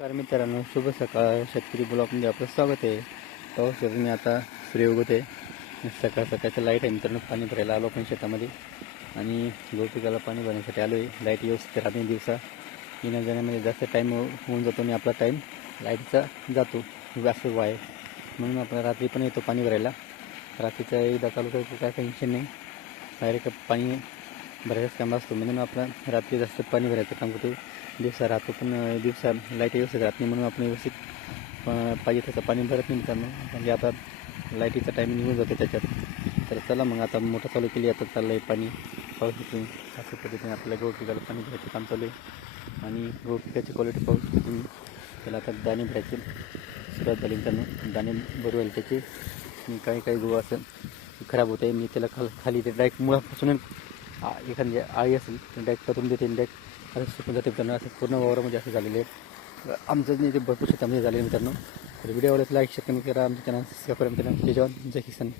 नमस्कार मित्रांनो, शुभ सकाळ. शेतकरी ब्लॉगमध्ये आपलं स्वागत आहे. पाऊस शकतो मी आता सूर्य उगवत आहे. सकाळ सकाळचं लाईट आहे मित्रांनो. पाणी भरायला आलो पण शेतामध्ये आणि गहू पिकाला पाणी भरण्यासाठी आलो आहे. लाईट व्यवस्थित राहते दिवसा. येण्या जाण्यामध्ये जास्त टाईम होऊन जातो आणि आपला टाईम लाईटचा जातो जास्त वाय, म्हणून आपला रात्री पण येतो पाणी भरायला. रात्रीचा एकदा चालू करायचं काय टेन्शन नाही, डायरेक्ट पाणी भरायचं काम असतो म्हणून आपला रात्री जास्त पाणी भरायचं काम करतो. दिवसा राहतो पण दिवसा लाईट व्यवस्थित राहत नाही म्हणून आपण व्यवस्थित पाहिजे तसं पाणी भरत नाही मित्रांनो. म्हणजे आता लाईटीचा टाईम निघून जातो त्याच्यात. तर चला मग आता मोटर चालू केली. आता चाललं आहे पाणी पाऊस येतो. अशा पद्धतीने आपल्याला गहू पिकाला पाणी भरायचं काम चालू आहे आणि गहू पिकाची क्वालिटी पाऊस तुम्ही. त्याला आता दाणे भरायचे सुरुवात झाली मित्रांनो. दाणे भरू राहिले त्याचे. आणि काही काही गहू असं खराब होत आहे. मी त्याला खाली ते डायरेक्ट मुळापासून एखादी आळी असेल तर डायरेक्ट करून देते. डायरेक्ट असं सुकून जाते मित्रांनो. असं पूर्ण वावरामध्ये असं झालेले आहे. आमचं नाही ते भरपूर शेतामध्ये झाले मित्रांनो. तर व्हिडिओ आवडल्यास लाईक शेअर करा. आमच्या चॅनल सबस्क्राईब करा मित्रांनो. जय जवान जय किसान.